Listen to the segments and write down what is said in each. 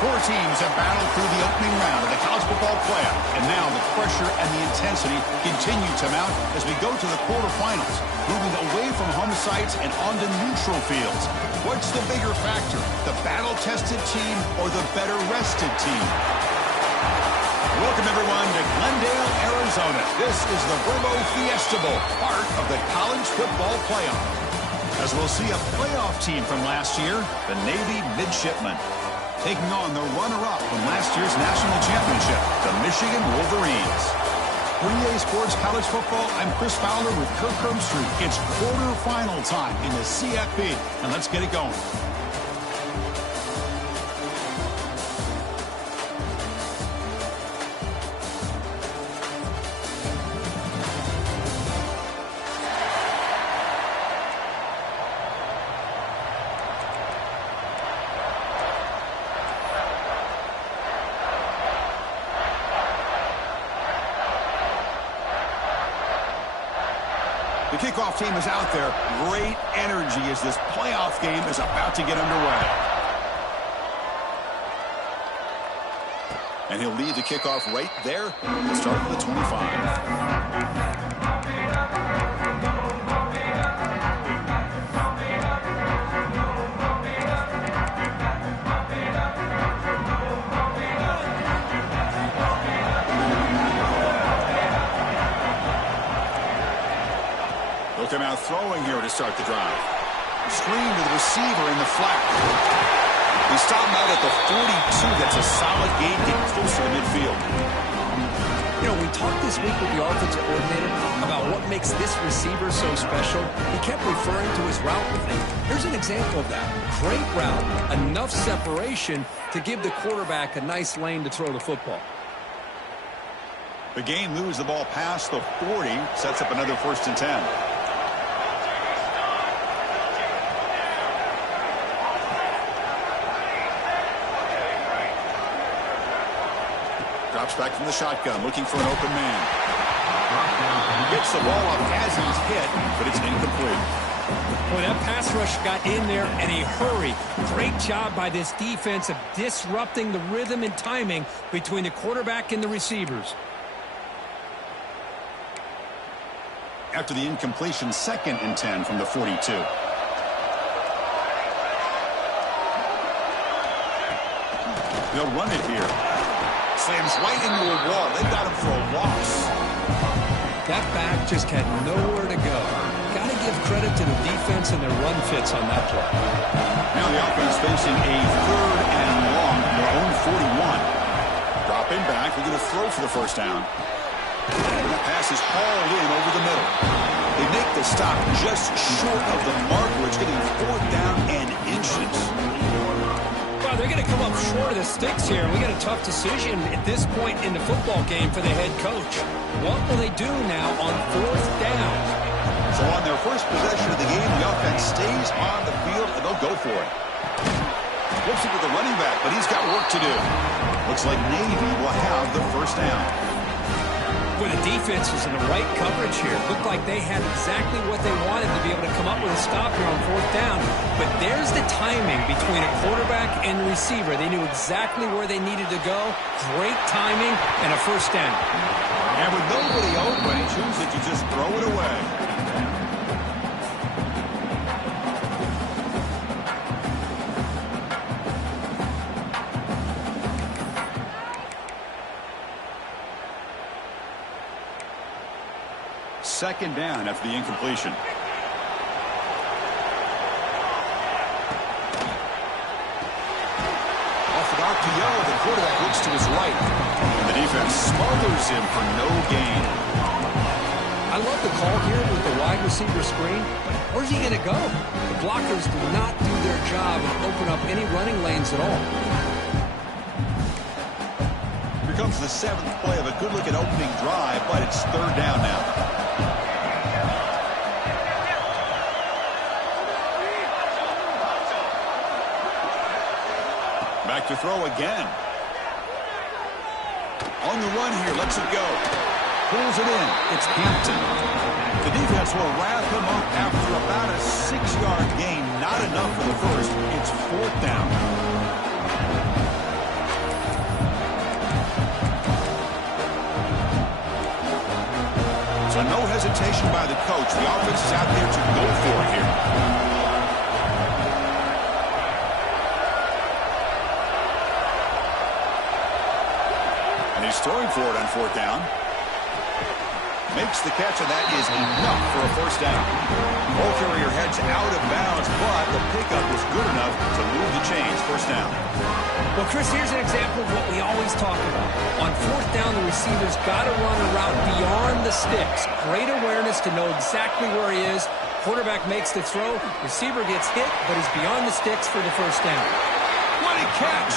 Four teams have battled through the opening round of the college football playoff, and now the pressure and the intensity continue to mount as we go to the quarterfinals, moving away from home sites and onto neutral fields. What's the bigger factor, the battle-tested team or the better-rested team? Welcome, everyone, to Glendale, Arizona. This is the Verbo Fiesta Bowl, part of the college football playoff. As we'll see a playoff team from last year, the Navy Midshipmen, taking on the runner-up from last year's national championship, the Michigan Wolverines. For EA Sports College Football, I'm Chris Fowler with Kirk Herbstreit. It's quarterfinal time in the CFP, and let's get it going. The kickoff team is out there. Great energy as this playoff game is about to get underway. And he'll lead the kickoff right there. We'll start with the 25. Come out throwing here to start the drive. Screen to the receiver in the flat. We stop him out at the 42. That's a solid gain, getting closer to midfield. You know, we talked this week with the offensive coordinator about what makes this receiver so special. He kept referring to his route running. Here's an example of that. Great route, enough separation to give the quarterback a nice lane to throw the football. The game moves the ball past the 40, sets up another 1st and 10. Drops back from the shotgun, looking for an open man. Gets the ball up as he's hit, but it's incomplete. Boy, that pass rush got in there in a hurry. Great job by this defense of disrupting the rhythm and timing between the quarterback and the receivers. After the incompletion, 2nd and 10 from the 42. They'll run it here. Slams right into a wall. They've got him for a loss. That back just had nowhere to go. Got to give credit to the defense and their run fits on that play. Now the offense facing a 3rd and long from their own 41. Dropping back. They're going to throw for the 1st down. And the pass is hauled in over the middle. They make the stop just short of the mark, where it's getting 4th down and inches. Well, they're going to come up short of the sticks here. We got a tough decision at this point in the football game for the head coach. What will they do now on 4th down? So on their first possession of the game, the offense stays on the field, and they'll go for it. Looks into the running back, but he's got work to do. Looks like Navy will have the 1st down. Well, the defense was in the right coverage here. Looked like they had exactly what they wanted to be able to come up with a stop here on 4th down. But there's the timing between a quarterback and the receiver. They knew exactly where they needed to go. Great timing and a 1st down. And with nobody open, he chooses to just throw it away. Second down after the incompletion. Off an RPO, the quarterback looks to his right. And the defense smothers him for no gain. I love the call here with the wide receiver screen. Where's he going to go? The blockers do not do their job and open up any running lanes at all. Here comes the 7th play of a good-looking opening drive, but it's 3rd down now. Back to throw again. On the run here, lets it go. Pulls it in. It's Hampton. The defense will wrap him up after about a 6-yard gain. Not enough for the 1st. It's 4th down. So no hesitation by the coach. The offense is out there to go for it here. And he's throwing for it on fourth down. Makes the catch, and that is enough for a first down. Ball carrier heads out of bounds, but the pickup was good enough to move the chains. First down. Well, Chris, here's an example of what we always talk about. On fourth down, the receiver's got to run a route beyond the sticks. Great awareness to know exactly where he is. Quarterback makes the throw. Receiver gets hit, but is beyond the sticks for the first down. What a catch!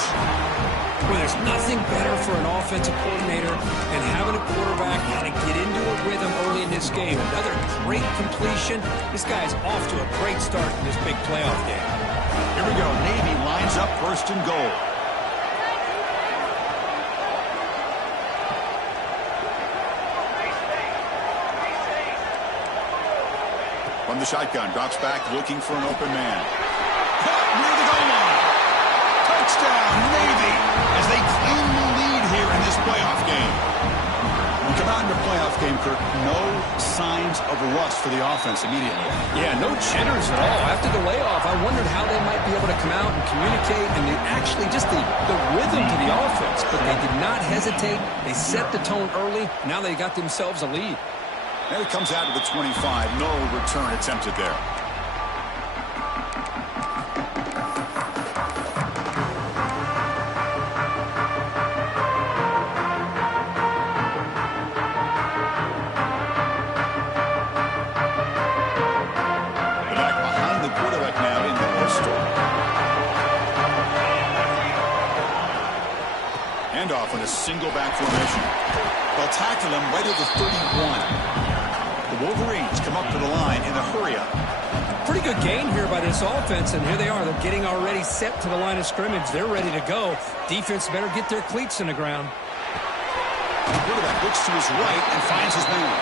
Well, there's nothing better for an offensive coordinator than having a quarterback kind of get into a rhythm early in this game. Another great completion. This guy's off to a great start in this big playoff game. Here we go. Navy lines up first and goal. From the shotgun, drops back looking for an open man. Caught near the goal line. Touchdown, Navy, as they claim the lead here in this playoff game. We come out in the playoff game, Kirk, no signs of rust for the offense immediately. Yeah, no jitters at all. After the layoff, I wondered how they might be able to come out and communicate and actually just the rhythm to the offense. But they did not hesitate. They set the tone early. Now they got themselves a lead. And it comes out to the 25. No return attempted there. Off in a single back formation. They'll tackle him right at the 31. The Wolverines come up to the line in a hurry-up. Pretty good gain here by this offense, and here they are. They're getting already set to the line of scrimmage. They're ready to go. Defense better get their cleats in the ground. The quarterback looks to his right and finds his man.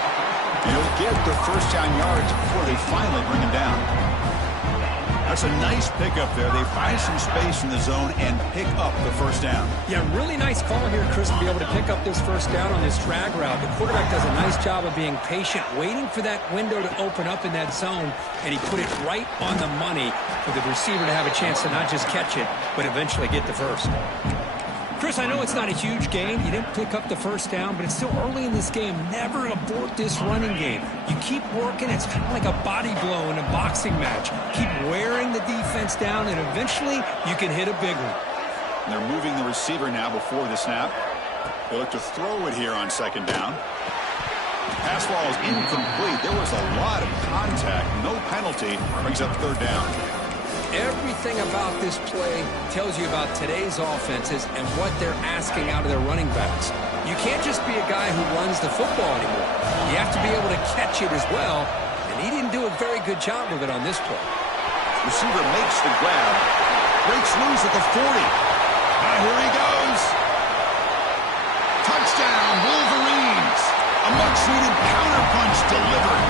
He'll get the first down yards before they finally bring him down. That's a nice pickup there. They find some space in the zone and pick up the first down. Yeah, really nice call here, Chris, to be able to pick up this first down on this drag route. The quarterback does a nice job of being patient, waiting for that window to open up in that zone, and he put it right on the money for the receiver to have a chance to not just catch it, but eventually get the first. Chris, I know it's not a huge gain. You didn't pick up the first down, but it's still early in this game. Never abort this running game. You keep working. It's kind of like a body blow in a boxing match. Keep wearing the defense down, and eventually you can hit a big one. They're moving the receiver now before the snap. They look to throw it here on second down. Pass ball is incomplete. There was a lot of contact. No penalty. Brings up third down. Everything about this play tells you about today's offenses and what they're asking out of their running backs. You can't just be a guy who runs the football anymore. You have to be able to catch it as well, and he didn't do a very good job of it on this play. Receiver makes the grab. Breaks loose at the 40. Now here he goes. Touchdown, Wolverines. A much-needed counterpunch delivered.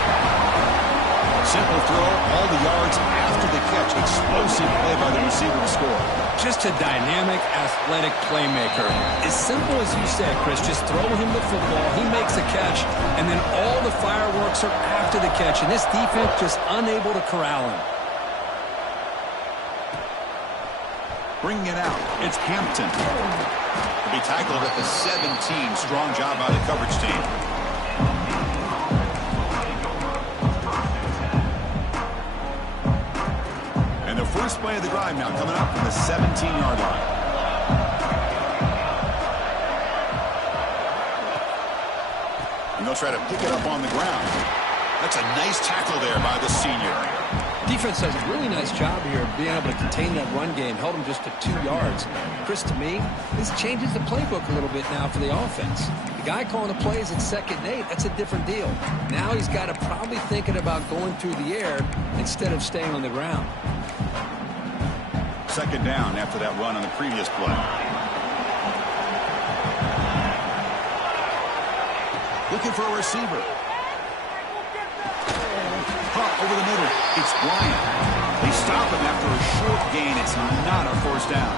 Simple throw, all the yards after the catch. Explosive play by the receiver to score. Just a dynamic, athletic playmaker. As simple as you said, Chris, just throw him the football, he makes a catch, and then all the fireworks are after the catch, and this defense just unable to corral him. Bringing it out, it's Hampton. He'll be tackled at the 17. Strong job by the coverage team. And the first play of the drive now coming up from the 17-yard line. And they'll try to pick it up on the ground. That's a nice tackle there by the senior. Defense does a really nice job here of being able to contain that run game, held him just to 2 yards. Chris, to me, this changes the playbook a little bit now for the offense. The guy calling the plays at 2nd and 8, that's a different deal. Now he's got to probably thinking about going through the air instead of staying on the ground. 2nd down after that run on the previous play. Looking for a receiver. Caught over the middle. It's Bryant. They stop him after a short gain. It's not a first down.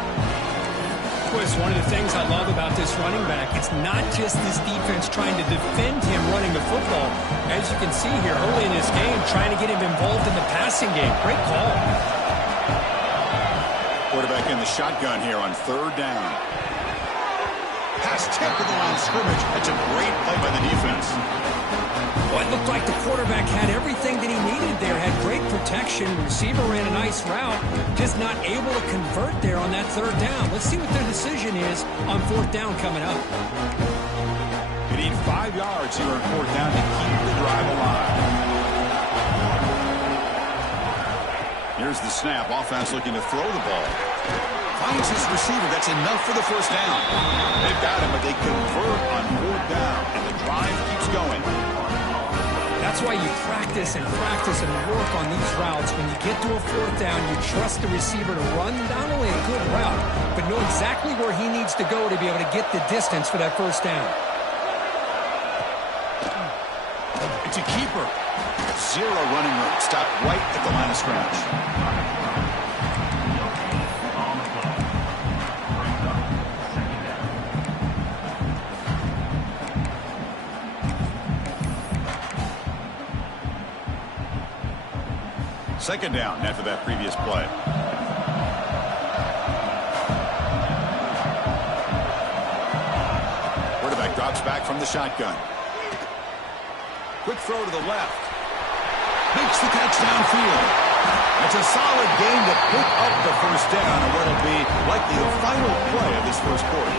Chris, one of the things I love about this running back, it's not just this defense trying to defend him running the football. As you can see here early in this game, trying to get him involved in the passing game. Great call. Quarterback in the shotgun here on third down. Pass tip to the line of scrimmage. That's a great play by the defense. Well, it looked like the quarterback had everything that he needed there. Had great protection. Receiver ran a nice route. Just not able to convert there on that third down. Let's see what their decision is on fourth down coming up. You need 5 yards here on fourth down to keep the drive alive. Here's the snap. Offense looking to throw the ball. Finds his receiver. That's enough for the first down. They've got him, but they convert on fourth down, and the drive keeps going. That's why you practice and work on these routes. When you get to a fourth down, you trust the receiver to run not only a good route, but know exactly where he needs to go to be able to get the distance for that first down. It's a keeper. Zero running room. Stop right at the line of scrimmage. Second down after that previous play. Quarterback drops back from the shotgun. Quick throw to the left. Makes the catch downfield. It's a solid game to pick up the first down on what will be likely the final play of this first quarter.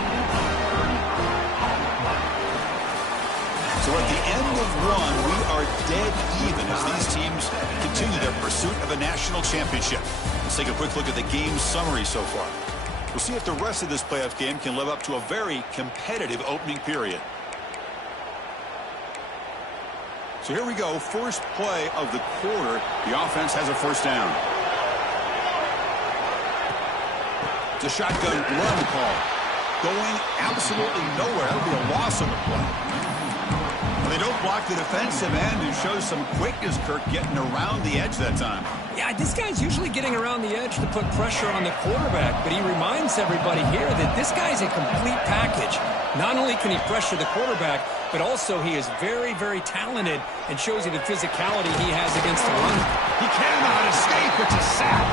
So at the end of one, we are dead even as these teams continue their pursuit of a national championship. Let's take a quick look at the game summary so far. We'll see if the rest of this playoff game can live up to a very competitive opening period. So here we go, first play of the quarter. The offense has a first down. It's a shotgun run call. Going absolutely nowhere. That'll be a loss on the play. They don't block the defensive end, who shows some quickness, Kirk, getting around the edge that time. Yeah, this guy's usually getting around the edge to put pressure on the quarterback, but he reminds everybody here that this guy's a complete package. Not only can he pressure the quarterback, but also he is very, very talented and shows you the physicality he has against the run. He cannot escape. It's a sack.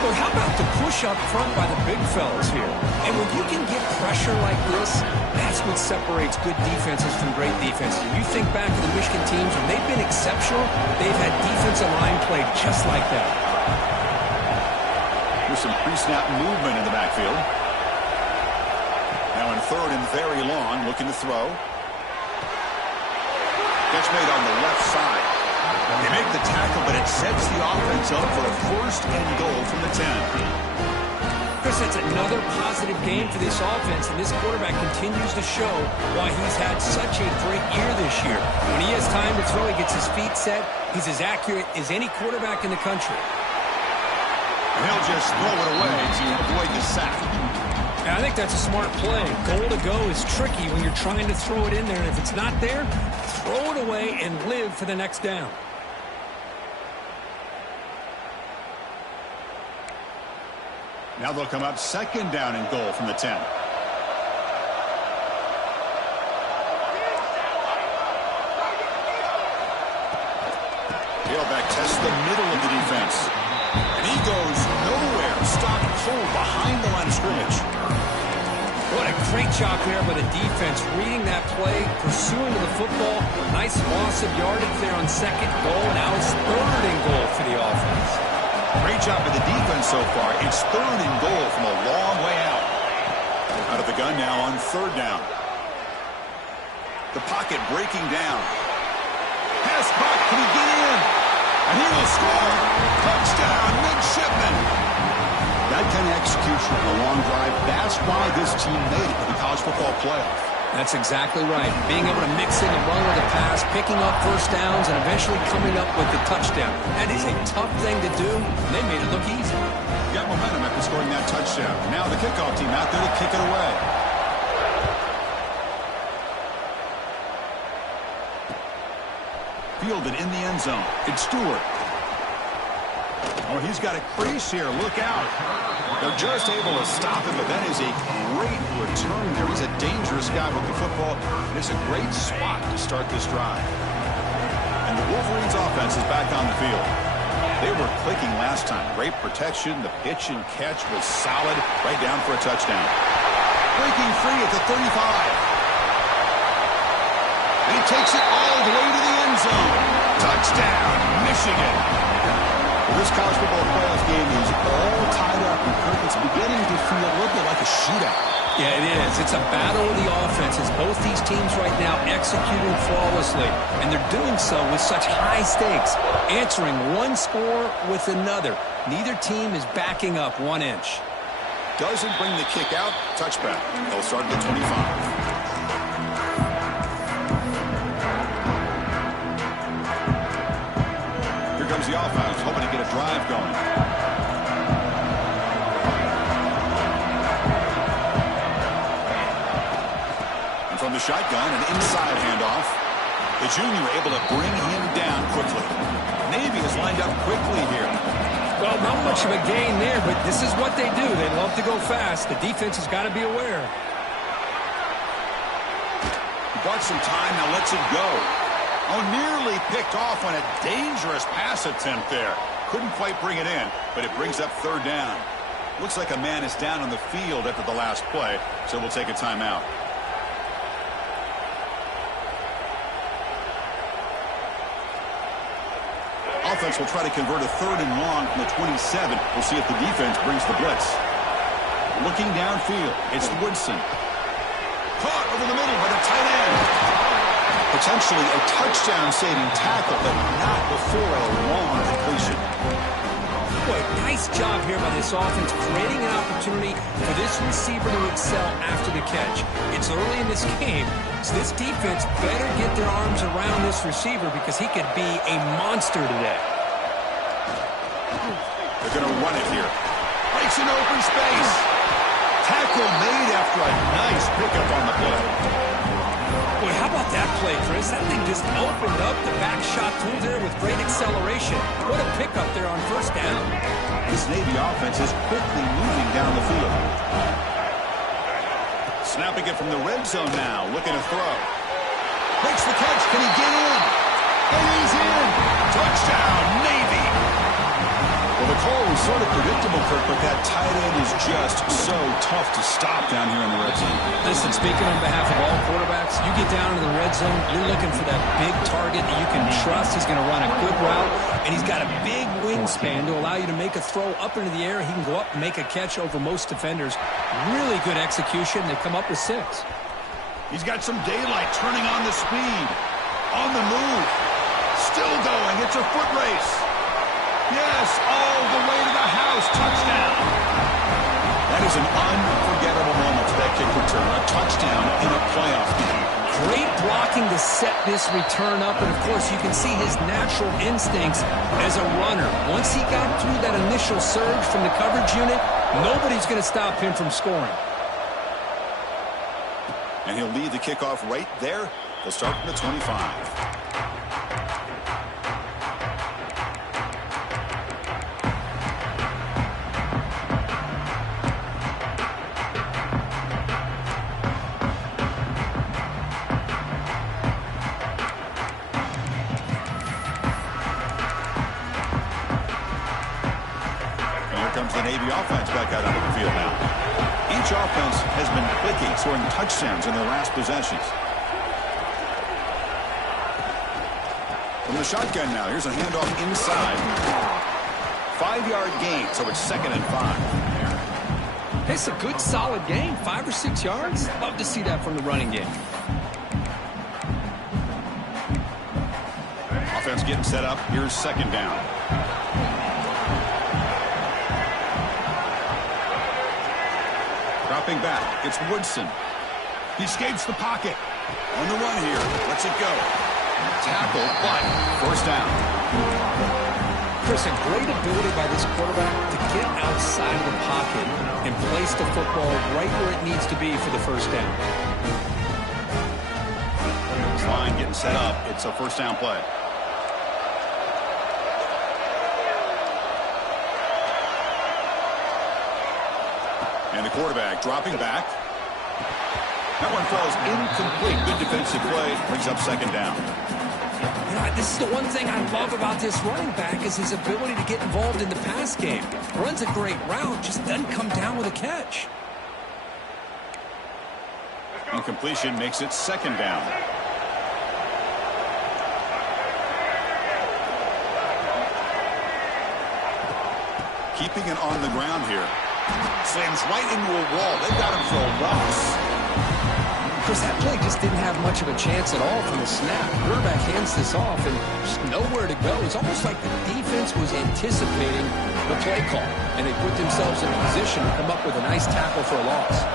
Well, how about the push up front by the big fellas here? And when you can get pressure like this, that's what separates good defenses from great defenses. You think back to the Michigan teams, when they've been exceptional, they've had defensive line play just like that. There's some pre-snap movement in the backfield. Now in third and very long, looking to throw. Catch made on the left side. They make the tackle, but it sets the offense up for a first and goal from the 10. Chris, it's another positive game for this offense, and this quarterback continues to show why he's had such a great year this year. When he has time to throw, he gets his feet set. He's as accurate as any quarterback in the country. And he'll just throw it away to avoid the sack. And I think that's a smart play. Goal to go is tricky when you're trying to throw it in there. And if it's not there, throw it away and live for the next down. Now they'll come up second down and goal from the 10. Tailback tests the middle of the defense. And he goes nowhere. Stopped cold behind the line of scrimmage. What a great job there by the defense, reading that play, pursuing to the football. Nice loss of yardage there on second goal. Now it's third and goal for the offense. Great job by the defense so far. It's third and goal from a long way out. Out of the gun now on third down. The pocket breaking down. Pass back. Can he get in? And he will score. Touchdown, midshipman. That kind of execution on a long drive, that's why this team made it to the college football playoff. That's exactly right. Being able to mix in and run with a pass, picking up first downs, and eventually coming up with the touchdown. That is a tough thing to do. They made it look easy. Got momentum after scoring that touchdown. Now the kickoff team out there to kick it away. Fielded in the end zone. It's Stewart. Oh, he's got a crease here. Look out. They're just able to stop him, but that is a great return there. He's a dangerous guy with the football, and it's a great spot to start this drive. And the Wolverines' offense is back on the field. They were clicking last time. Great protection. The pitch and catch was solid. Right down for a touchdown. Breaking free at the 35. He takes it all the way to the end zone. Touchdown, Michigan. Well, this college football playoff game is all tied up. It's beginning to feel a little bit like a shootout. Yeah, it is. It's a battle of the offenses. Both these teams right now executing flawlessly, and they're doing so with such high stakes, answering one score with another. Neither team is backing up 1 inch. Doesn't bring the kick out. Touchback. They'll start at the 25. Comes the offense, hoping to get a drive going. And from the shotgun, an inside handoff. The junior able to bring him down quickly. Navy is lined up quickly here. Well, not much of a gain there, but this is what they do. They love to go fast. The defense has got to be aware. He bought some time, now lets it go. Oh, nearly picked off on a dangerous pass attempt there. Couldn't quite bring it in, but it brings up third down. Looks like a man is down on the field after the last play, so we'll take a timeout. Offense will try to convert a third and long from the 27. We'll see if the defense brings the blitz. Looking downfield, it's Woodson. Caught over the middle by the tight end. Potentially a touchdown-saving tackle, but not before a long completion. Boy, nice job here by this offense, creating an opportunity for this receiver to excel after the catch. It's early in this game, so this defense better get their arms around this receiver because he could be a monster today. They're going to run it here. Breaks an open space. Tackle made after a nice pickup on the play. Boy, how about that play, Chris? That thing just opened up the back shot through there with great acceleration. What a pickup there on first down. This Navy offense is quickly moving down the field. Snapping it from the red zone now, looking to throw. Makes the catch. Can he get in? And he's in. Touchdown, Navy. Well, the call was sort of predictable, Kirk, but that tight end is just so tough to stop down here in the red zone. Listen, speaking on behalf of all quarterbacks, you get down to the red zone, you're looking for that big target that you can trust. He's going to run a good route, and he's got a big wingspan to allow you to make a throw up into the air. He can go up and make a catch over most defenders. Really good execution. They come up with 6. He's got some daylight, turning on the speed. On the move. Still going. It's a foot race. Yes, all the way to the house. Touchdown. That is an unforgettable moment for that kick return. A touchdown in a playoff game. Great blocking to set this return up, and of course you can see his natural instincts as a runner. Once he got through that initial surge from the coverage unit, nobody's going to stop him from scoring. And he'll lead the kickoff right there. They'll start from the 25. Comes the Navy offense back out onto the field now. Each offense has been clicking, scoring touchdowns in their last possessions. From the shotgun now, here's a handoff inside. 5-yard gain, so it's 2nd and 5. It's a good, solid game. 5 or 6 yards. Love to see that from the running game. Offense getting set up. Here's 2nd down. Dropping back, it's Woodson. He escapes the pocket. On the run here, lets it go. Tackle, but first down. Chris, a great ability by this quarterback to get outside of the pocket and place the football right where it needs to be for the first down. This line getting set up. It's a first down play. And the quarterback dropping back. That one falls incomplete. Good defensive play. Brings up second down. Yeah, this is the one thing I love about this running back is his ability to get involved in the pass game. Runs a great route, just doesn't come down with a catch. Incompletion makes it second down. Keeping it on the ground here. Slams right into a wall. They've got him for a loss. Of course, that play just didn't have much of a chance at all from the snap. Quarterback hands this off and just nowhere to go. It's almost like the defense was anticipating the play call, and they put themselves in a position to come up with a nice tackle for a loss.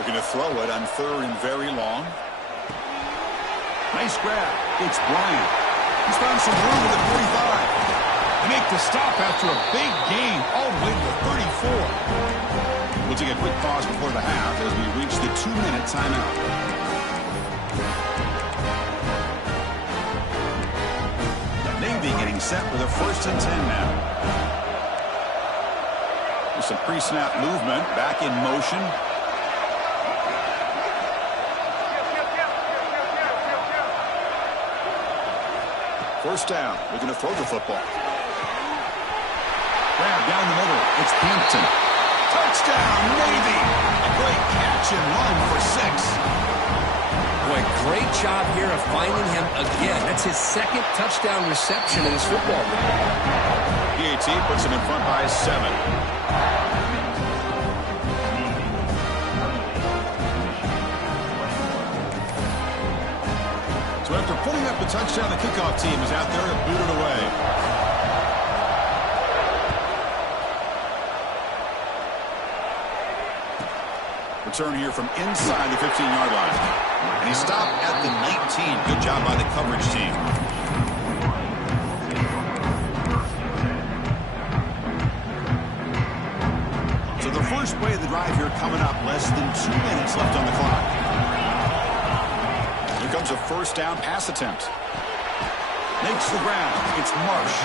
Looking to throw it on third and very long. Nice grab. It's Bryant. He's found some room at the 45. They make the stop after a big gain all the way to the 34. We'll take a quick pause before the half as we reach the 2-minute timeout. The Navy getting set for the 1st and 10 now. With some pre-snap movement, back in motion. First down. Looking to throw the football. Grab down the middle. It's Hampton. Touchdown, Navy. A great catch and run for 6. Boy, great job here of finding him again. That's his second touchdown reception in his football game. PAT puts him in front by 7. So after putting up the touchdown, the kickoff team is out there to boot it away. Return here from inside the 15-yard line. And he stopped at the 19. Good job by the coverage team. So the first play of the drive here coming up. Less than 2 minutes left on the clock. Here comes a first down pass attempt. Makes the ground. It's Marsh.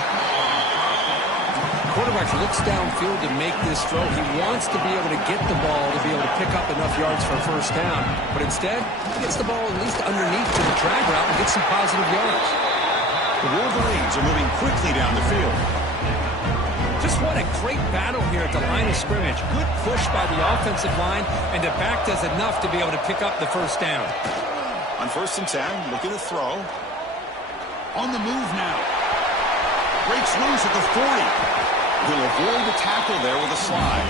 Quarterback looks downfield to make this throw. He wants to be able to get the ball to be able to pick up enough yards for a first down. But instead, he gets the ball at least underneath to the drag route and gets some positive yards. The Wolverines are moving quickly down the field. Just what a great battle here at the line of scrimmage. Good push by the offensive line, and the back does enough to be able to pick up the first down. On 1st and 10, looking to throw. On the move now. Breaks loose at the 40. He'll avoid the tackle there with a slide.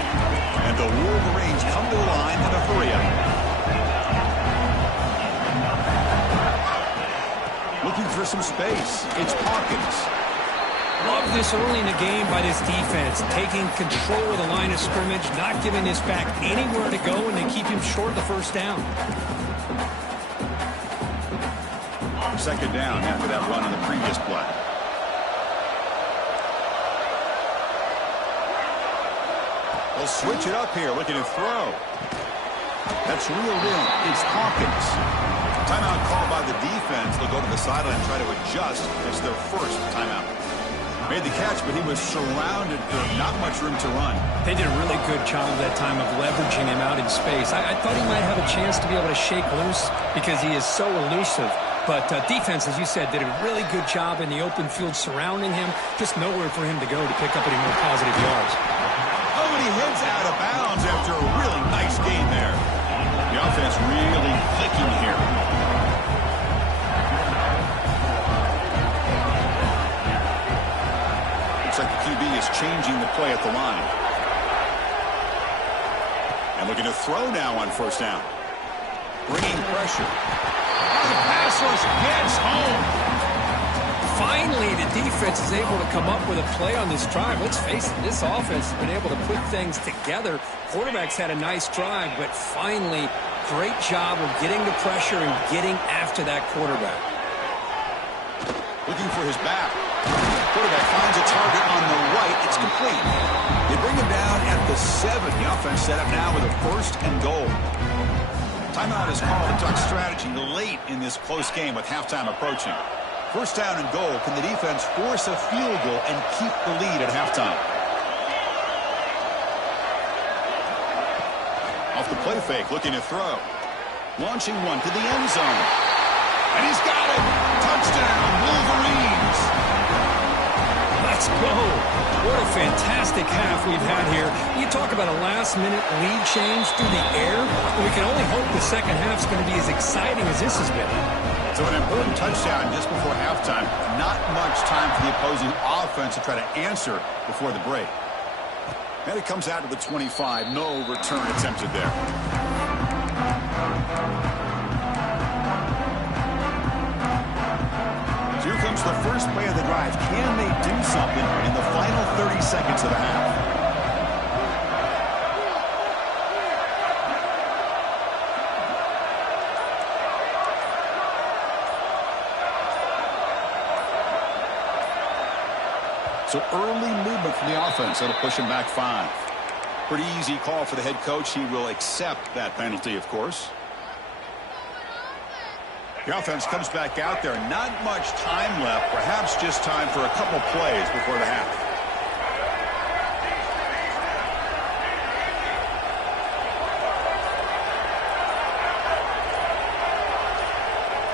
And the Wolverines come to the line in a hurry-up. Looking for some space. It's Hawkins. Love this early in the game by this defense. Taking control of the line of scrimmage, not giving this back anywhere to go, and they keep him short of the first down. Second down after that run on the previous play. They'll switch it up here, looking to throw. That's reeled in. It's Hawkins. Timeout called by the defense. They'll go to the sideline and try to adjust. It's their first timeout. Made the catch, but he was surrounded. Not much room to run. They did a really good job that time of leveraging him out in space. I thought he might have a chance to be able to shake loose because he is so elusive. But defense, as you said, did a really good job in the open field surrounding him. Just nowhere for him to go to pick up any more positive yards. Oh, and he heads out of bounds after a really nice game there. The offense really clicking here. Looks like the QB is changing the play at the line. And looking to throw now on first down. Bringing pressure. The pass rush gets home. Finally, the defense is able to come up with a play on this drive. Let's face it, this offense has been able to put things together. Quarterback's had a nice drive, but finally, great job of getting the pressure and getting after that quarterback. Looking for his back. Quarterback finds a target on the right. It's complete. They bring him down at the 7. The offense set up now with a 1st and goal. Timeout is called to talk strategy late in this close game with halftime approaching. First down and goal. Can the defense force a field goal and keep the lead at halftime? Off the play fake, looking to throw. Launching one to the end zone. And he's got it. Touchdown, Wolverines. Let's go. What a fantastic half we've had here. You talk about a last-minute lead change through the air. We can only hope the second half's going to be as exciting as this has been. So an important touchdown just before halftime. Not much time for the opposing offense to try to answer before the break. And it comes out to the 25. No return attempted there. So here comes the first play of the drive. Can they do something in the final 30 seconds of the half? So early movement from the offense. That'll push him back 5. Pretty easy call for the head coach. He will accept that penalty, of course. The offense comes back out there. Not much time left. Perhaps just time for a couple plays before the half.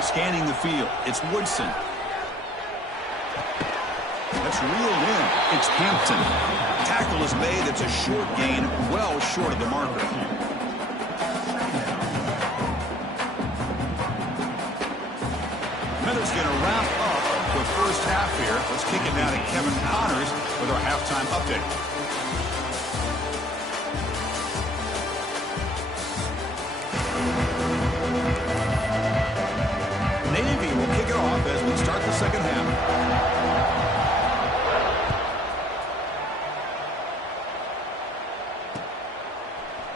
Scanning the field. It's Woodson. That's reeled in. It's Hampton. Tackle is made. It's a short gain, well short of the marker. Miller's going to wrap up the first half here. Let's kick it down to Kevin Connors with our halftime update. Navy will kick it off as we start the second half.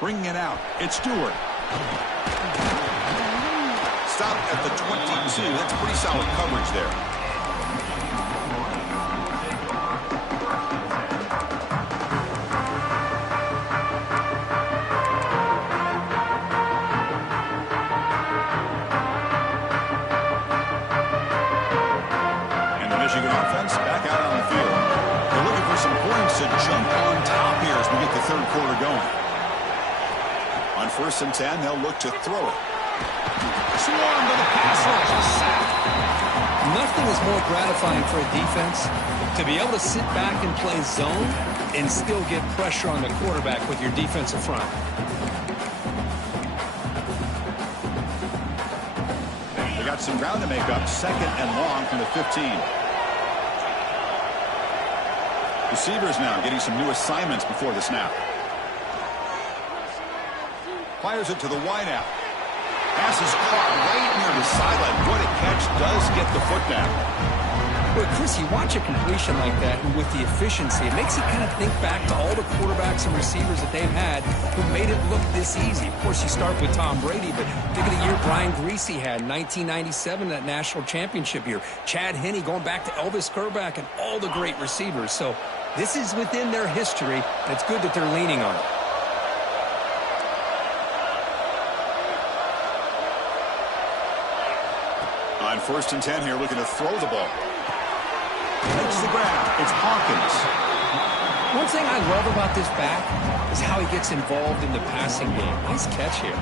Bringing it out. It's Stewart. Stop at the 22. That's pretty solid coverage there. And the Michigan offense back out on the field. They're looking for some points to jump on top here as we get the third quarter going. On 1st and 10, they'll look to throw it. Swarm to the pass rush. Sack. Nothing is more gratifying for a defense to be able to sit back and play zone and still get pressure on the quarterback with your defensive front. They got some ground to make up. 2nd and long from the 15. Receivers now getting some new assignments before the snap. Fires it to the wideout. Pass is caught right near the sideline. What a catch. Does get the foot down. Well, Chris, you watch a completion like that, and with the efficiency, it makes you kind of think back to all the quarterbacks and receivers that they've had who made it look this easy. Of course, you start with Tom Brady, but think of the year Brian Greasy had in 1997, that national championship year. Chad Henne going back to Elvis Kerback and all the great receivers. So this is within their history, and it's good that they're leaning on it. On 1st and 10 here, looking to throw the ball. Makes the grab. It's Hawkins. One thing I love about this back is how he gets involved in the passing game. Nice catch here.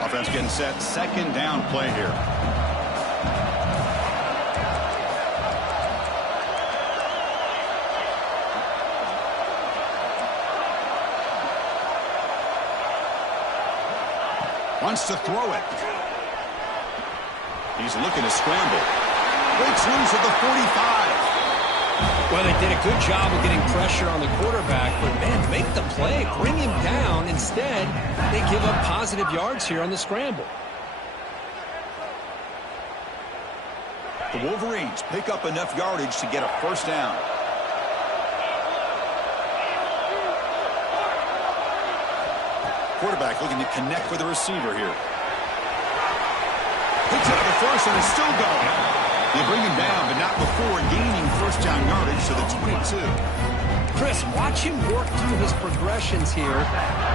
Offense getting set. 2nd down play here. Wants to throw it. He's looking to scramble. Breaks loose at the 45. Well, they did a good job of getting pressure on the quarterback, but, man, make the play. Bring him down. Instead, they give up positive yards here on the scramble. The Wolverines pick up enough yardage to get a 1st down. Quarterback looking to connect with the receiver here. Picks up the 1st and is still going. They bring him down, but not before gaining first down yardage to the 22. Chris, watch him work through his progressions here.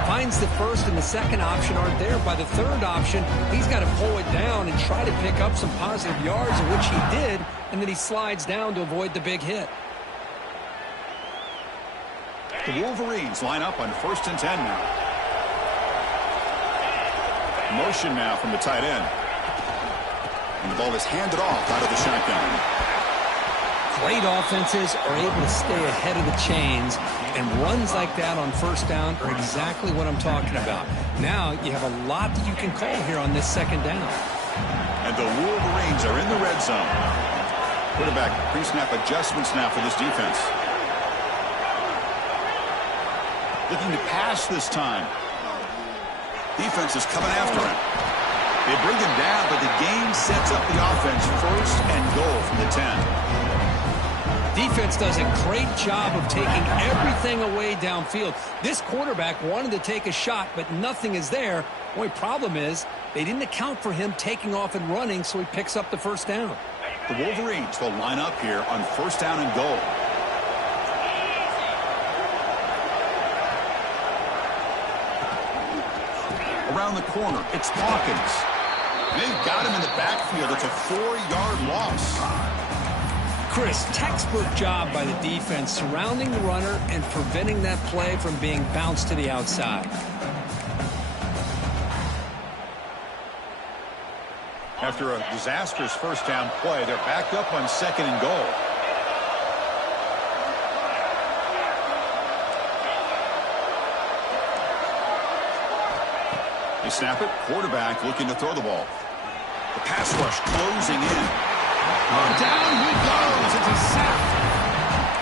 Finds the first and the second option aren't there. By the third option, he's got to pull it down and try to pick up some positive yards, which he did, and then he slides down to avoid the big hit. The Wolverines line up on 1st and 10 now. Motion now from the tight end. And the ball is handed off out of the shotgun. Great offenses are able to stay ahead of the chains, and runs like that on first down are exactly what I'm talking about. Now you have a lot that you can call here on this second down. And the Wolverines are in the red zone. Quarterback pre-snap adjustments now for this defense. Looking to pass this time. Defense is coming after him. They bring him down, but the game sets up the offense 1st and goal from the 10. Defense does a great job of taking everything away downfield. This quarterback wanted to take a shot, but nothing is there. The only problem is they didn't account for him taking off and running, so he picks up the first down. The Wolverines will line up here on 1st down and goal. Around the corner, it's Hawkins. They've got him in the backfield. It's a 4-yard loss. Chris, textbook job by the defense surrounding the runner and preventing that play from being bounced to the outside. After a disastrous first down play, they're back up on 2nd and goal. They snap it. Quarterback looking to throw the ball. The pass rush closing in. Down he goes. It's a sack.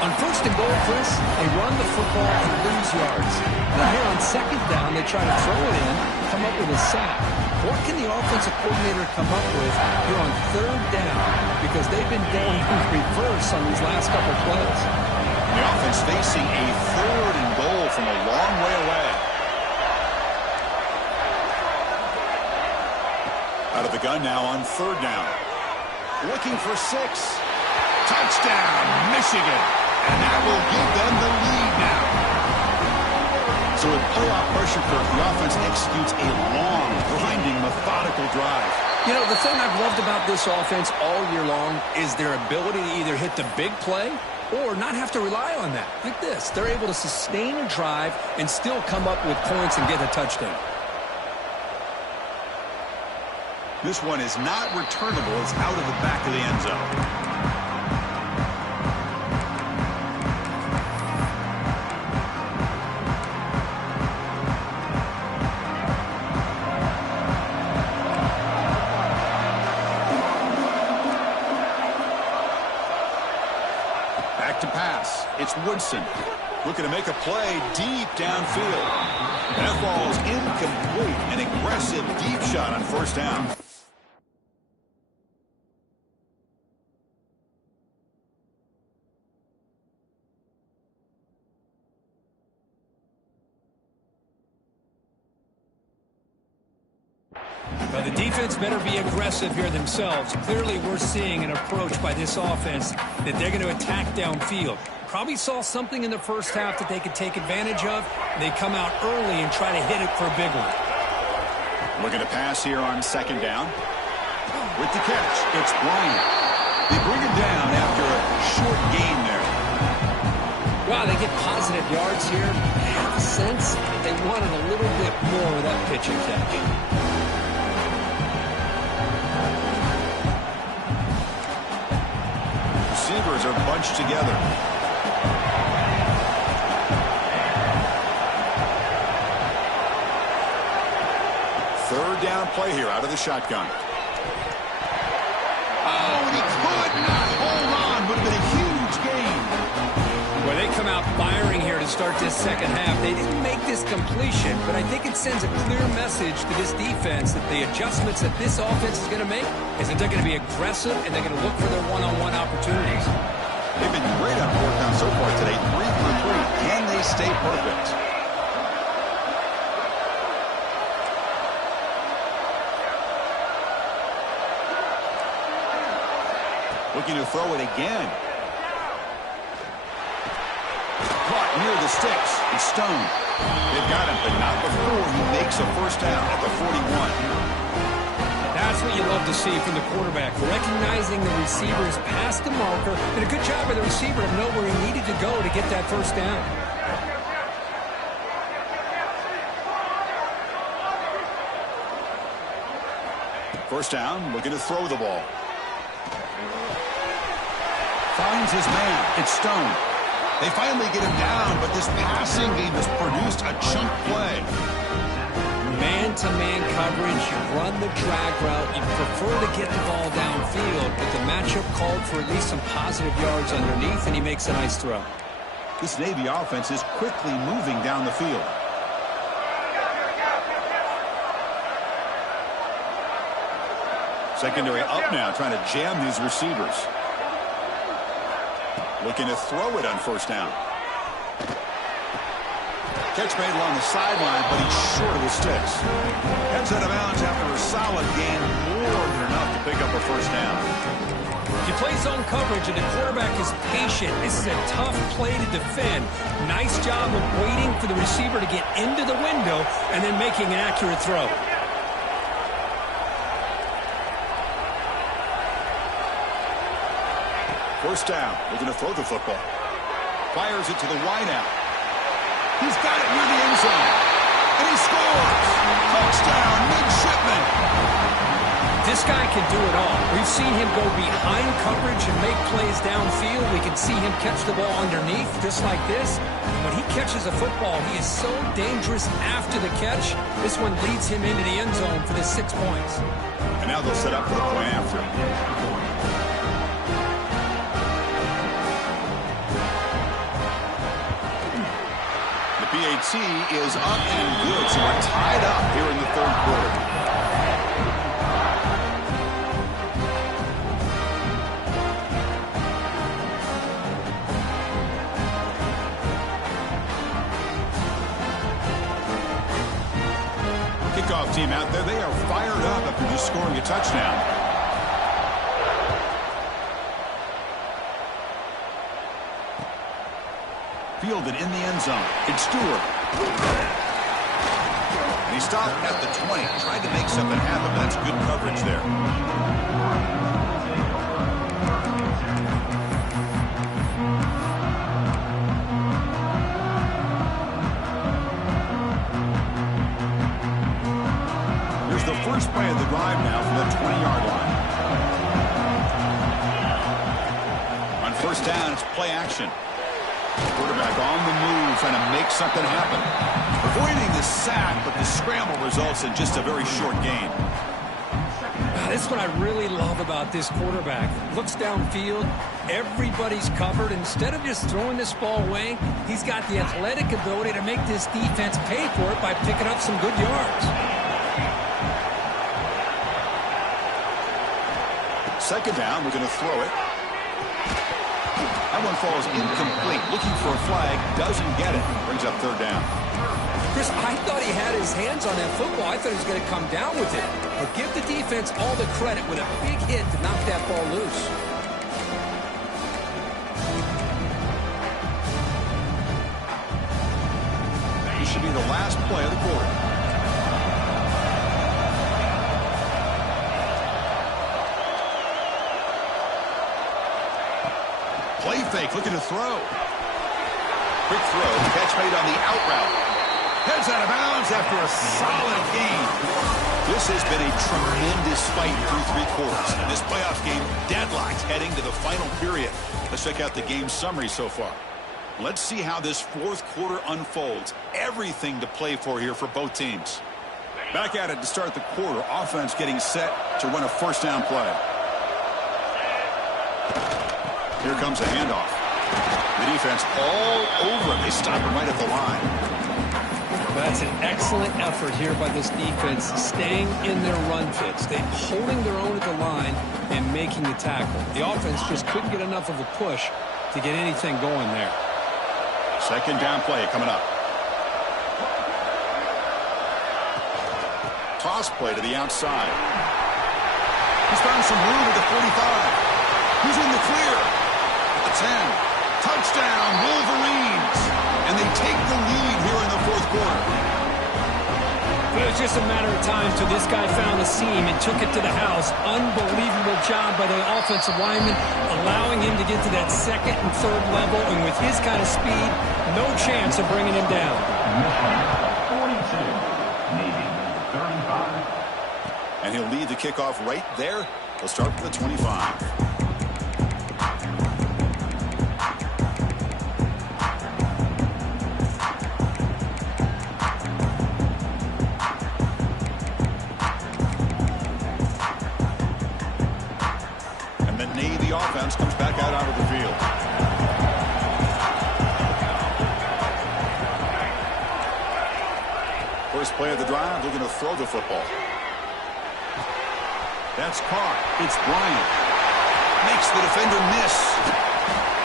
On 1st and goal, Chris, they run the football and lose yards. Then here on 2nd down, they try to throw it in, come up with a sack. What can the offensive coordinator come up with here on 3rd down? Because they've been going in reverse on these last couple plays. The offense facing a 3rd and goal from a long way away. Out of the gun now on 3rd down. Looking for 6. Touchdown, Michigan. And that will give them the lead now. So with pull-out pressure curve, the offense executes a long, grinding, methodical drive. You know, the thing I've loved about this offense all year long is their ability to either hit the big play or not have to rely on that. Like this. They're able to sustain a drive and still come up with points and get a touchdown. This one is not returnable. It's out of the back of the end zone. Back to pass. It's Woodson looking to make a play deep downfield. That ball is incomplete. An aggressive deep shot on 1st down. Well, the defense better be aggressive here themselves. Clearly, we're seeing an approach by this offense that they're going to attack downfield. Probably saw something in the first half that they could take advantage of. They come out early and try to hit it for a big one. Looking to pass here on 2nd down. With the catch, it's Bryant. They bring him down after a short gain there. Wow, they get positive yards here. I have a sense that they wanted a little bit more of that pitch and catch. Receivers are bunched together. Third down play here out of the shotgun. Oh, and he could not hold on. Would have been a huge gain. Well, they come out firing here to start this second half. They didn't make this completion, but I think it sends a clear message to this defense that the adjustments that this offense is going to make is that they're going to be aggressive and they're going to look for their one-on-one opportunities. They've been great on 4th down so far today. 3 for 3. Can they stay perfect? Looking to throw it again. Caught near the sticks. It's Stone. They've got him, but not before he makes a first down at the 41. That's what you love to see from the quarterback, recognizing the receiver is past the marker. Did a good job by the receiver to know where he needed to go to get that first down. First down, looking to throw the ball. Finds his man. It's Stone. They finally get him down, but this passing game has produced a chunk play. Man-to-man coverage, you run the drag route, you prefer to get the ball downfield, but the matchup called for at least some positive yards underneath, and he makes a nice throw. This Navy offense is quickly moving down the field. Secondary up now, trying to jam these receivers. Looking to throw it on first down. Catch made along the sideline, but he's short of the sticks. Heads out of bounds after a solid gain, more than enough to pick up a first down. You play zone coverage and the quarterback is patient. This is a tough play to defend. Nice job of waiting for the receiver to get into the window and then making an accurate throw. First down, looking to throw the football. Fires it to the wideout. He's got it near the end zone. And he scores! Touchdown, midshipman! This guy can do it all. We've seen him go behind coverage and make plays downfield. We can see him catch the ball underneath, just like this. And when he catches a football, he is so dangerous after the catch. This one leads him into the end zone for the 6 points. And now they'll set up for the point after. PAT is up and good, so we're tied up here in the third quarter. Kickoff team out there, they are fired up after just scoring a touchdown. Fielded in the end zone. It's Stewart. And he stopped at the 20. Tried to make something happen, but that's good coverage there. Here's the first play of the drive now from the 20-yard line. On first down, it's play action. Quarterback on the move, trying to make something happen. Avoiding the sack, but the scramble results in just a very short gain. This is what I really love about this quarterback. Looks downfield, everybody's covered. Instead of just throwing this ball away, he's got the athletic ability to make this defense pay for it by picking up some good yards. Second down, we're going to throw it. That one falls incomplete. Looking for a flag, doesn't get it. Brings up third down. Chris, I thought he had his hands on that football. I thought he was going to come down with it. But give the defense all the credit with a big hit to knock that ball loose. This should be the last play of the quarter. Play fake, looking to throw. Quick throw, catch made on the out route. Heads out of bounds after a solid gain. This has been a tremendous fight through three quarters. And this playoff game deadlocked heading to the final period. Let's check out the game summary so far. Let's see how this fourth quarter unfolds. Everything to play for here for both teams. Back at it to start the quarter. Offense getting set to run a first down play. Here comes a handoff. The defense all over him. They stop him right at the line. That's an excellent effort here by this defense, staying in their run fits. They're holding their own at the line and making the tackle. The offense just couldn't get enough of a push to get anything going there. Second down play coming up. Toss play to the outside. He's found some room at the 45. Who's in the clear? The 10. Touchdown, Wolverines. And they take the lead here in the fourth quarter. It was just a matter of time till this guy found a seam and took it to the house. Unbelievable job by the offensive lineman, allowing him to get to that second and third level. And with his kind of speed, no chance of bringing him down. 42, Navy, 35. And he'll lead the kickoff right there. He'll start from the 25. Offense comes back out onto the field. First play of the drive, looking to throw the football. That's caught. It's Bryant. Makes the defender miss.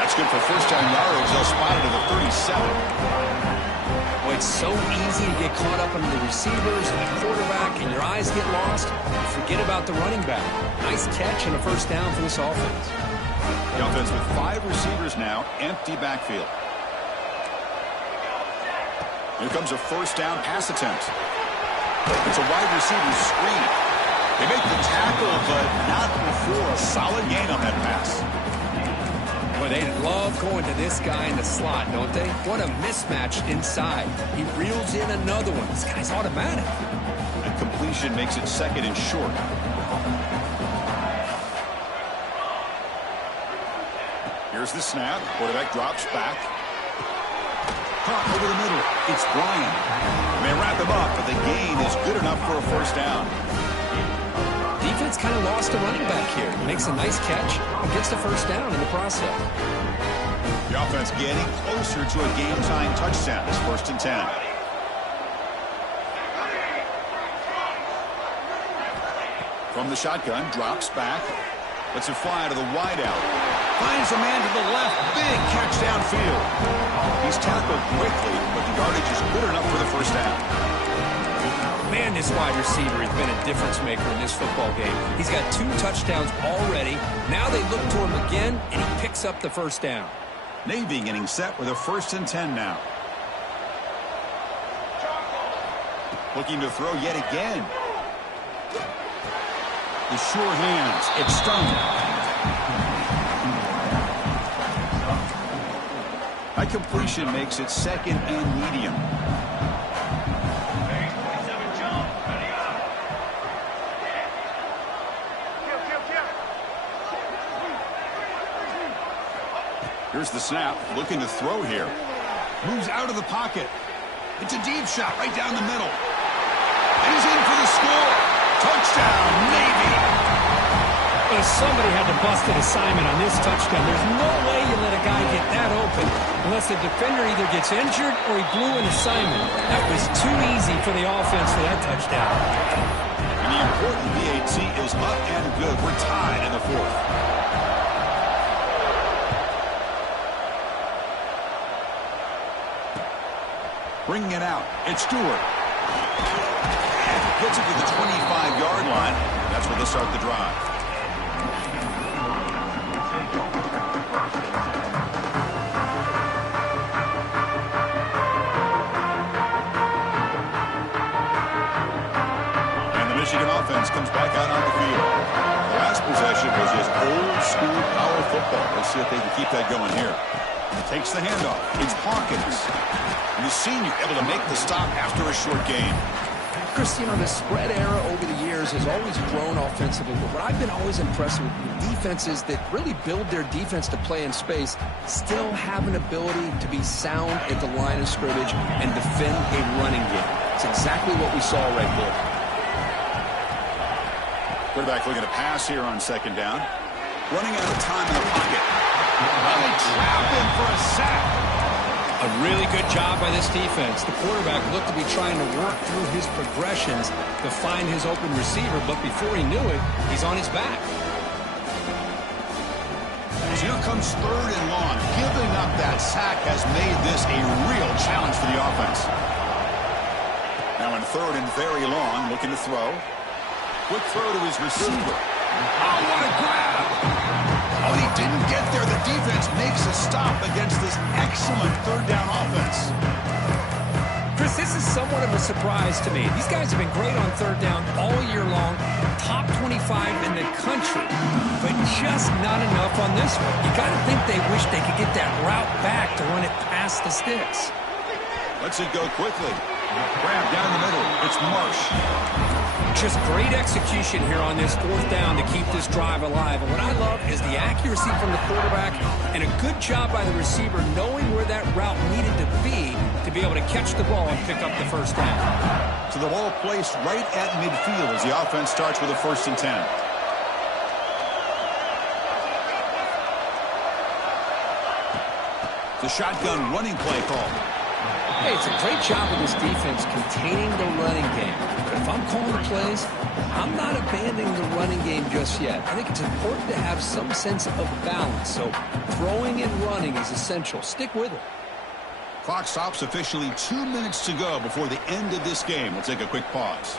That's good for first down yardage. They'll spot it at the 37. Well, it's so easy to get caught up under the receivers and the quarterback, and your eyes get lost. You forget about the running back. Nice catch and a first down for this offense. The offense with 5 receivers now, empty backfield. Here comes a first down pass attempt. It's a wide receiver screen. They make the tackle, but not before a solid gain on that pass. Well, they love going to this guy in the slot, don't they? What a mismatch inside. He reels in another one. This guy's automatic. And completion makes it second and short. Here's the snap. Quarterback drops back. Caught over the middle. It's Bryant. They wrap him up, but the gain is good enough for a first down. Defense kind of lost a running back here. Makes a nice catch and gets the first down in the process. The offense getting closer to a game-tying touchdown. It's 1st and 10. From the shotgun, drops back. Lets it fly to the wideout. Finds a man to the left. Big catch downfield. He's tackled quickly, but the yardage is good enough for the first down. Man, this wide receiver has been a difference maker in this football game. He's got 2 touchdowns already. Now they look to him again, and he picks up the first down. Navy getting set with a 1st and 10 now. Looking to throw yet again. The sure hands. It's Stone. High completion makes it second and medium. Here's the snap. Looking to throw here. Moves out of the pocket. It's a deep shot right down the middle. And he's in for the score. Touchdown, Navy. Well, somebody had to bust an assignment on this touchdown. There's no way you let a guy get that open unless the defender either gets injured or he blew an assignment. That was too easy for the offense for that touchdown. And the important BAT is up and good. We're tied in the 4th. Bringing it out. It's Stewart. Gets it to the 25-yard line. That's where they'll start the drive. And the Michigan offense comes back out on the field. The last possession was just old-school power football. Let's see if they can keep that going here. Takes the handoff. It's Hawkins. And the senior able to make the stop after a short gain. Chris, you know, the spread era over the years has always grown offensively, but what I've been always impressed with defenses that really build their defense to play in space still have an ability to be sound at the line of scrimmage and defend a running game. It's exactly what we saw right there. Quarterback looking to pass here on 2nd down. Running out of time in the pocket. Well, they trap him for a sack. A really good job by this defense. The quarterback looked to be trying to work through his progressions to find his open receiver, but before he knew it, he's on his back. As here comes 3rd and long. Giving up that sack has made this a real challenge for the offense. Now in 3rd and very long, looking to throw. Quick throw to his receiver. Oh, what a grab! Oh, and he didn't get there. The defense makes a stop against this excellent third down offense. Chris, this is somewhat of a surprise to me. These guys have been great on third down all year long, top 25 in the country, but just not enough on this one. You got to think they wish they could get that route back to run it past the sticks. Lets it go quickly. Grab down the middle. It's Marsh. Just great execution here on this fourth down to keep this drive alive. And what I love is the accuracy from the quarterback and a good job by the receiver knowing where that route needed to be able to catch the ball and pick up the first down. So the ball placed right at midfield as the offense starts with a 1st and 10. The shotgun running play call. Hey, it's a great job of this defense containing the running game. But if I'm calling the plays, I'm not abandoning the running game just yet. I think it's important to have some sense of balance. So throwing and running is essential. Stick with it. Clock stops officially 2 minutes to go before the end of this game. We'll take a quick pause.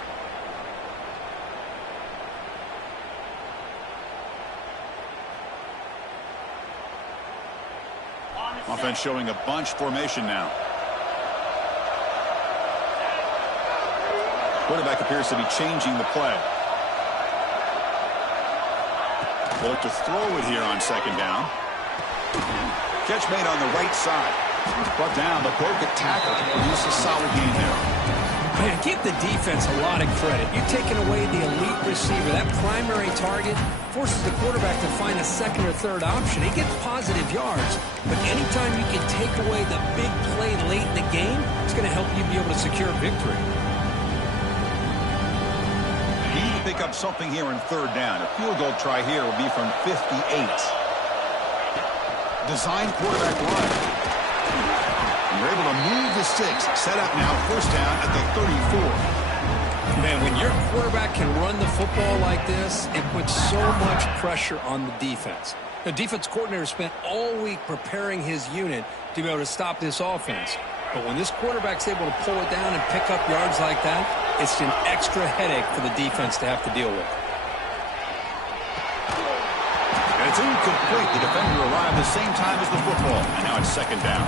Offense showing a bunch formation now. Quarterback appears to be changing the play. They look to throw it here on 2nd down. Catch made on the right side. Brought down, but broke a tackle to produce a solid gain there. Man, give the defense a lot of credit. You're taking away the elite receiver. That primary target forces the quarterback to find a 2nd or 3rd option. He gets positive yards, but anytime you can take away the big play late in the game, it's going to help you be able to secure victory. Need to pick up something here in 3rd down. A field goal try here will be from 58. Design quarterback run. They're able to move the sticks. Set up now, 1st down at the 34. Man, when your quarterback can run the football like this, it puts so much pressure on the defense. The defense coordinator spent all week preparing his unit to be able to stop this offense. But when this quarterback's able to pull it down and pick up yards like that, it's an extra headache for the defense to have to deal with. And it's incomplete. The defender arrived the same time as the football. And now it's 2nd down.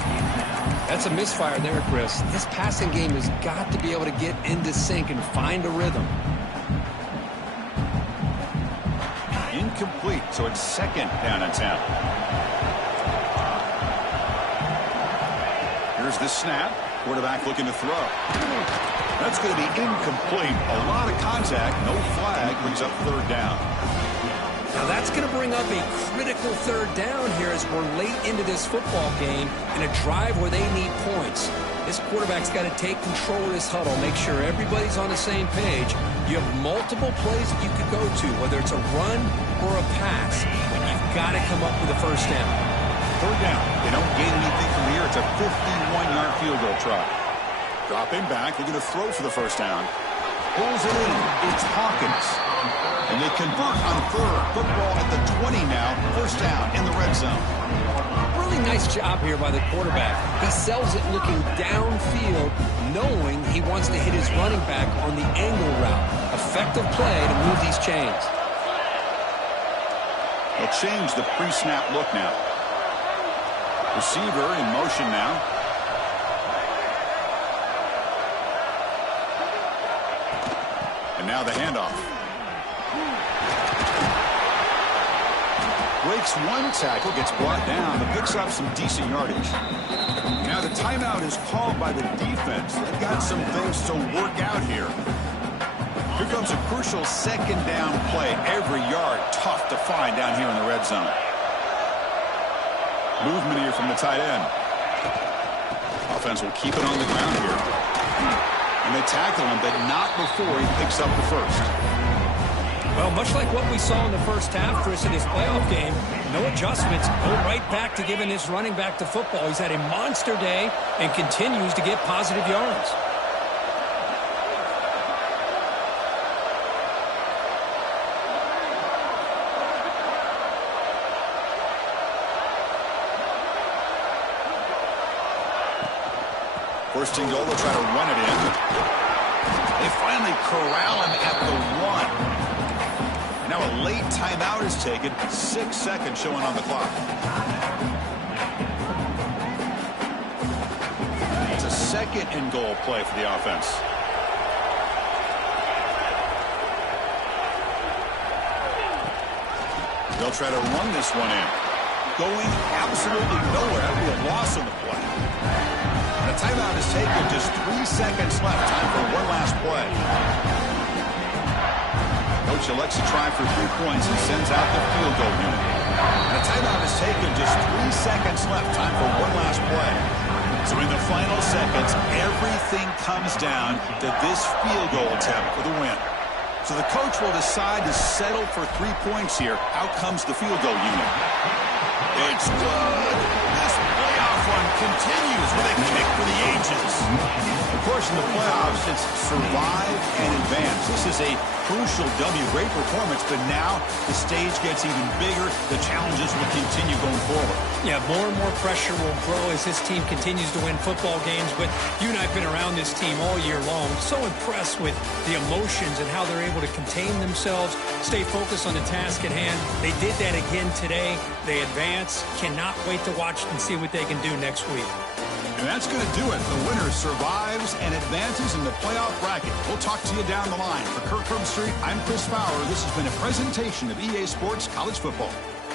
That's a misfire there, Chris. This passing game has got to be able to get into sync and find a rhythm. Incomplete, so it's 2nd down and 10. Here's the snap. Quarterback looking to throw. That's going to be incomplete. A lot of contact. No flag. Brings up 3rd down. Now that's going to bring up a critical 3rd down here as we're late into this football game in a drive where they need points. This quarterback's got to take control of this huddle, make sure everybody's on the same page. You have multiple plays that you could go to, whether it's a run or a pass, but you've got to come up with a 1st down. 3rd down. They don't gain anything from here. It's a 51-yard field goal try. Dropping back. They're going to throw for the 1st down. Pulls it in. It's Hawkins. And they convert on 3rd. Football at the 20 now. 1st down in the red zone. Really nice job here by the quarterback. He sells it looking downfield, knowing he wants to hit his running back on the angle route. Effective play to move these chains. They'll change the pre-snap look now. Receiver in motion now. And now the handoff. Breaks one tackle, gets brought down, but picks up some decent yardage. Now the timeout is called by the defense. They've got some things to work out here. Here comes a crucial 2nd down play. Every yard tough to find down here in the red zone. Movement here from the tight end. Offense will keep it on the ground here. And they tackle him, but not before he picks up the 1st. Well, much like what we saw in the first half, Chris, in his playoff game, no adjustments, go right back to giving his running back to football. He's had a monster day and continues to get positive yards. First and goal, they'll try to run it in. They finally corral him at the 1. Now Now a late timeout is taken. 6 seconds showing on the clock. It's a second and goal play for the offense. They'll try to run this one in. Going absolutely nowhere. That would be a loss on the play. And a timeout is taken. Just 3 seconds left. Time for one last play. Coach elects to try for 3 points and sends out the field goal unit. And a timeout is taken. Just 3 seconds left. Time for one last play. So in the final seconds, everything comes down to this field goal attempt for the win. So the coach will decide to settle for 3 points here. Out comes the field goal unit. It's good. This playoff run continues with a kick for the ages. Of course, in the playoffs, it's survive and advance. This is a crucial W. Great performance, but now the stage gets even bigger. The challenges will continue going forward. Yeah, more and more pressure will grow as this team continues to win football games. But you and I have been around this team all year long. So impressed with the emotions and how they're able to contain themselves, stay focused on the task at hand. They did that again today. They advance. Cannot wait to watch and see what they can do next week. And that's going to do it. The winner survives and advances in the playoff bracket. We'll talk to you down the line. For Kirk Herbstreit, I'm Chris Fowler. This has been a presentation of EA Sports College Football.